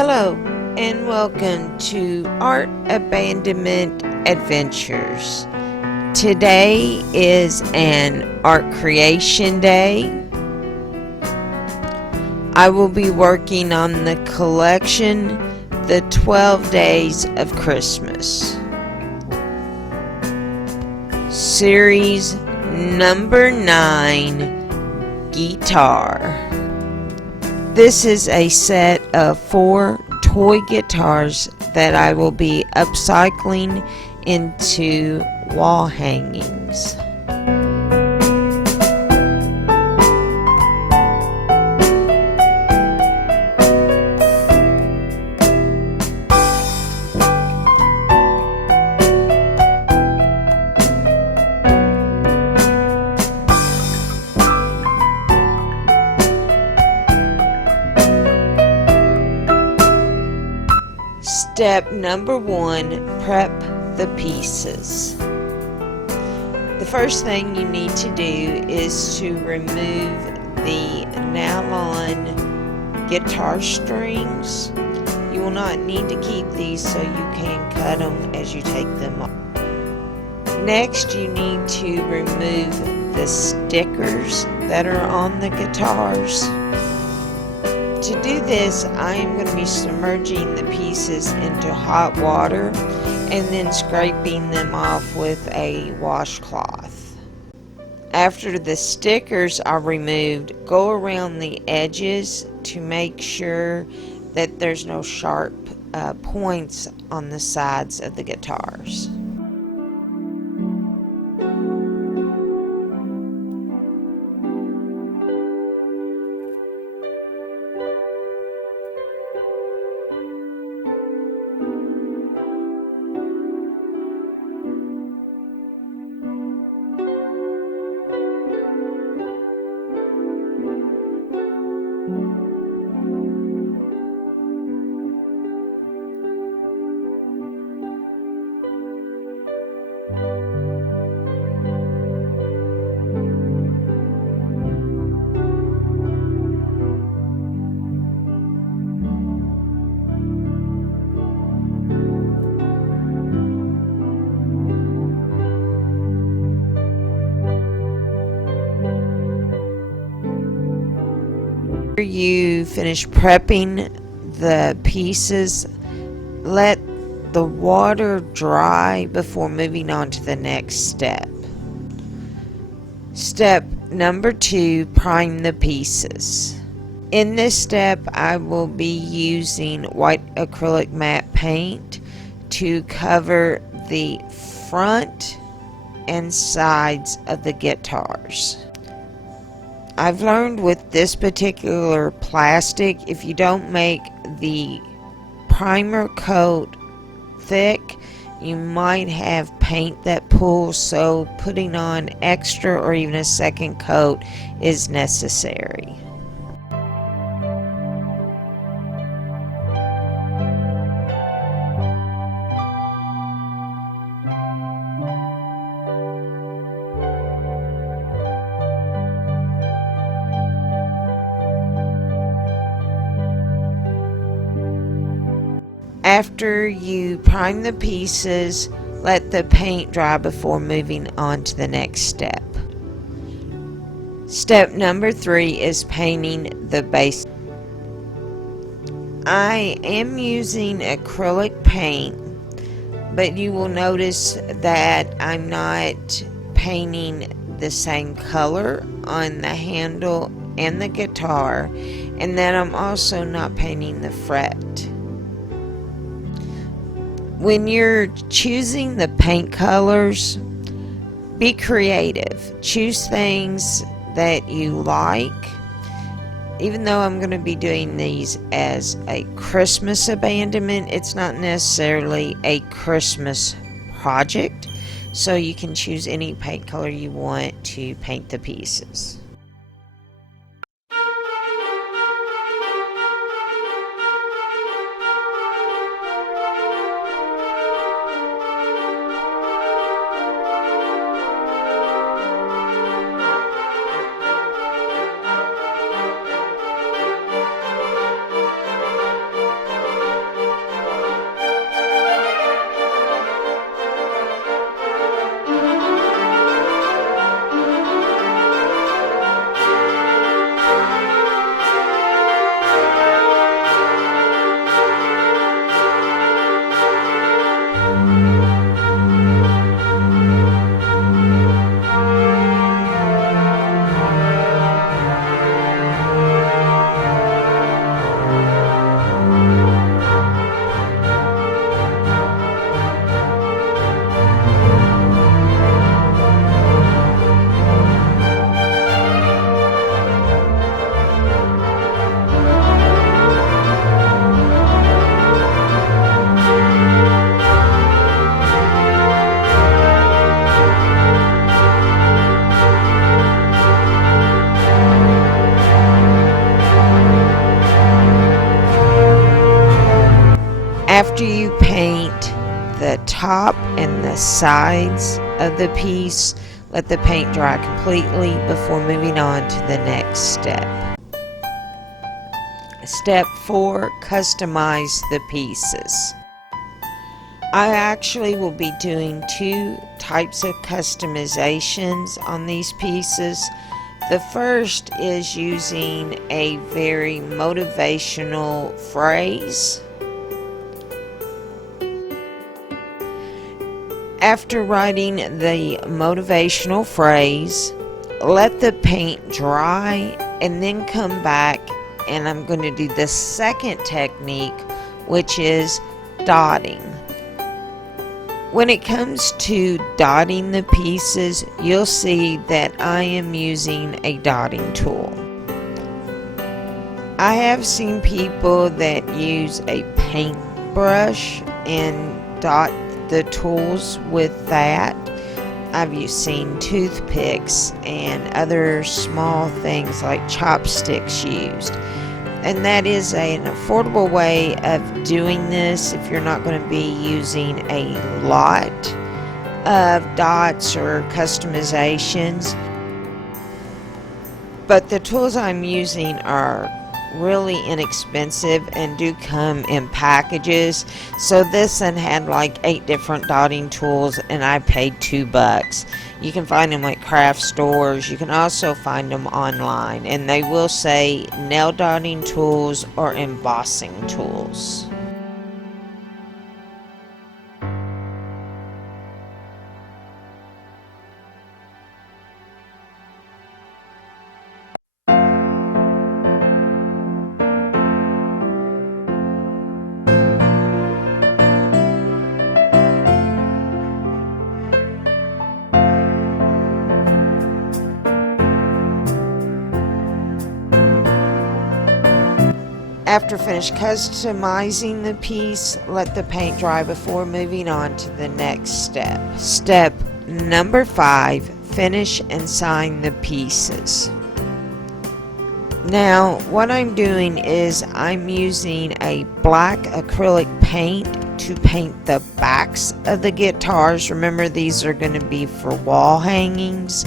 Hello and welcome to Art Abandonment Adventures. Today is an art creation day. I will be working on the collection, The 12 Days of Christmas. Series number 9, Guitar. This is a set of 4 toy guitars that I will be upcycling into wall hangings. Step number 1, prep the pieces. The first thing you need to do is to remove the nylon guitar strings. You will not need to keep these, so you can cut them as you take them off. Next, you need to remove the stickers that are on the guitars. To do this, I am going to be submerging the pieces into hot water and then scraping them off with a washcloth. After the stickers are removed, go around the edges to make sure that there's no sharp points on the sides of the guitars. After you finish prepping the pieces, let the water dry before moving on to the next step. Step number 2, prime the pieces. In this step, I will be using white acrylic matte paint to cover the front and sides of the guitars. I've learned with this particular plastic, if you don't make the primer coat thick, you might have paint that pulls, so putting on extra or even a second coat is necessary. After you prime the pieces, let the paint dry before moving on to the next step. Step number 3 is painting the base. I am using acrylic paint, but you will notice that I'm not painting the same color on the handle and the guitar, and that I'm also not painting the fret. When you're choosing the paint colors, be creative. Choose things that you like. Even though I'm going to be doing these as a Christmas abandonment, it's not necessarily a Christmas project, so you can choose any paint color you want to paint the pieces. After you paint the top and the sides of the piece, let the paint dry completely before moving on to the next step. Step 4, customize the pieces. I actually will be doing 2 types of customizations on these pieces. The first is using a very motivational phrase. After writing the motivational phrase, let the paint dry and then come back, and I'm going to do the second technique, which is dotting. When it comes to dotting the pieces, you'll see that I am using a dotting tool. I have seen people that use a paintbrush and dot the tools with that. I've seen toothpicks and other small things like chopsticks used. And that is an affordable way of doing this if you're not going to be using a lot of dots or customizations. But the tools I'm using are really inexpensive and do come in packages. So this one had like 8 different dotting tools and I paid $2. You can find them at craft stores. You can also find them online, and they will say nail dotting tools or embossing tools. After finish customizing the piece, let the paint dry before moving on to the next step. Step number 5, finish and sign the pieces. Now, what I'm doing is I'm using a black acrylic paint to paint the backs of the guitars. Remember, these are going to be for wall hangings.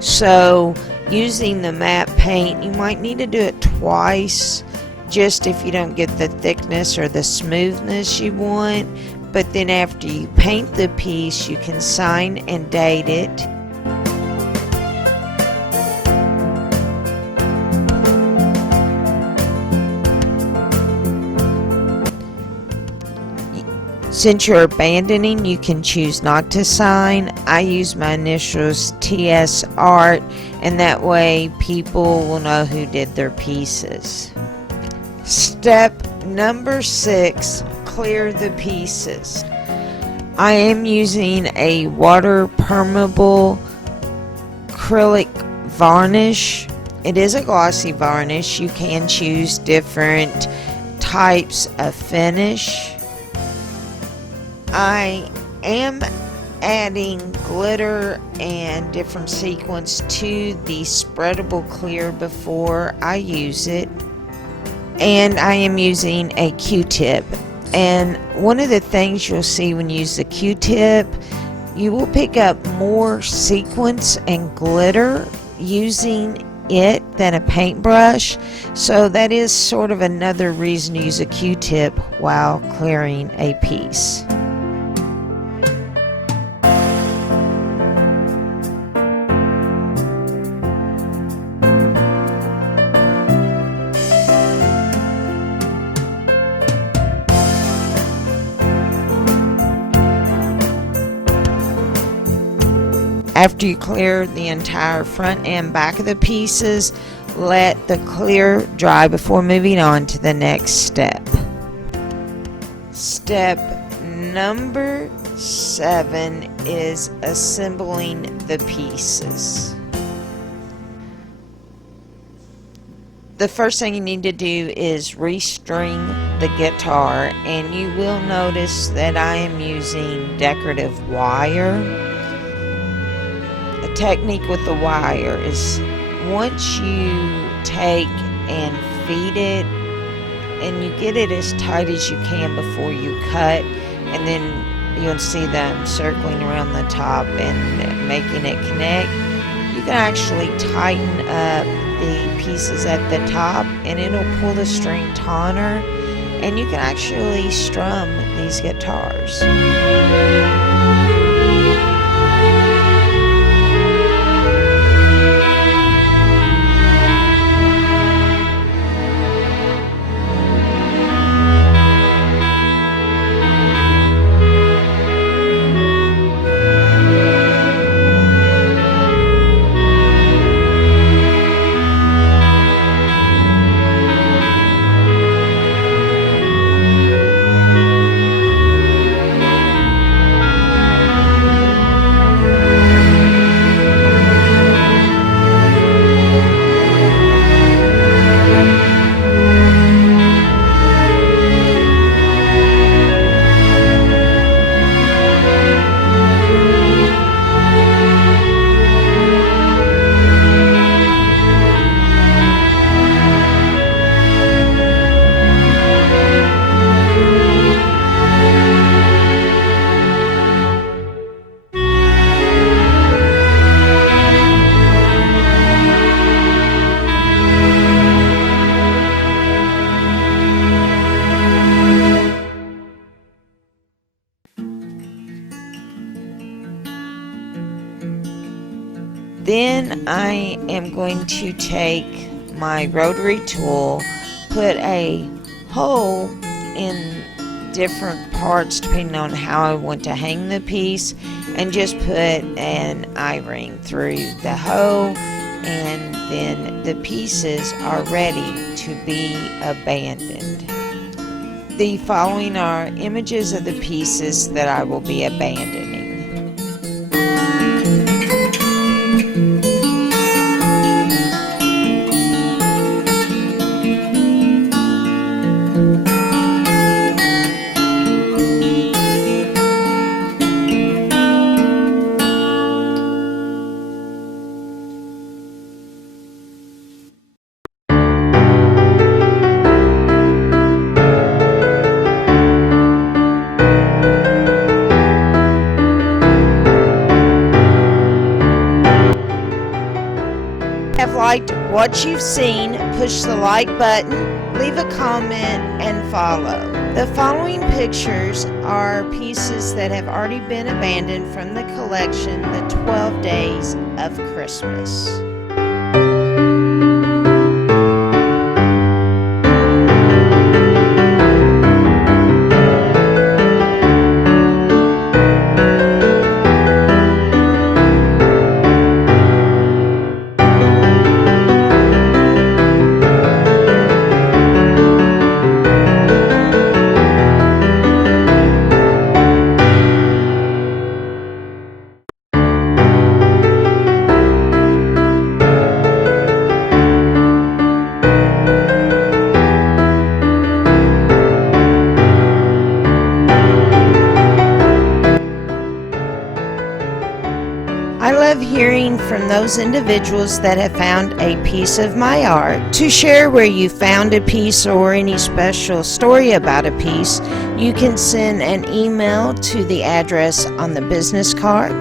So, using the matte paint, you might need to do it twice, just if you don't get the thickness or the smoothness you want. But then after you paint the piece, you can sign and date it. Since you're abandoning, you can choose not to sign. I use my initials TSart, and that way people will know who did their pieces. Step number 6, clear the pieces. I am using a water permeable acrylic varnish. It is a glossy varnish. You can choose different types of finish. I am adding glitter and different sequins to the spreadable clear before I use it. And I am using a Q-tip. And one of the things you'll see when you use the Q-tip, you will pick up more sequins and glitter using it than a paintbrush. So that is sort of another reason to use a Q-tip while clearing a piece. After you clear the entire front and back of the pieces, let the clear dry before moving on to the next step. Step number 7 is assembling the pieces. The first thing you need to do is restring the guitar, and you will notice that I am using decorative wire. A technique with the wire is once you take and feed it and you get it as tight as you can before you cut, and then you'll see them circling around the top and making it connect. You can actually tighten up the pieces at the top, and it'll pull the string tauter, and you can actually strum these guitars. Then I am going to take my rotary tool, put a hole in different parts depending on how I want to hang the piece, and just put an eye-ring through the hole, and then the pieces are ready to be abandoned. The following are images of the pieces that I will be abandoning. Have liked what you've seen, push the like button, leave a comment, and follow. The following pictures are pieces that have already been abandoned from the collection, The 12 Days of Christmas. I love hearing from those individuals that have found a piece of my art. To share where you found a piece or any special story about a piece, you can send an email to the address on the business card.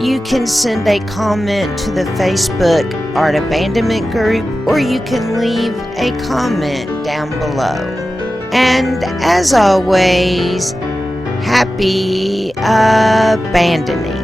You can send a comment to the Facebook Art Abandonment group, or you can leave a comment down below. And as always, happy abandoning.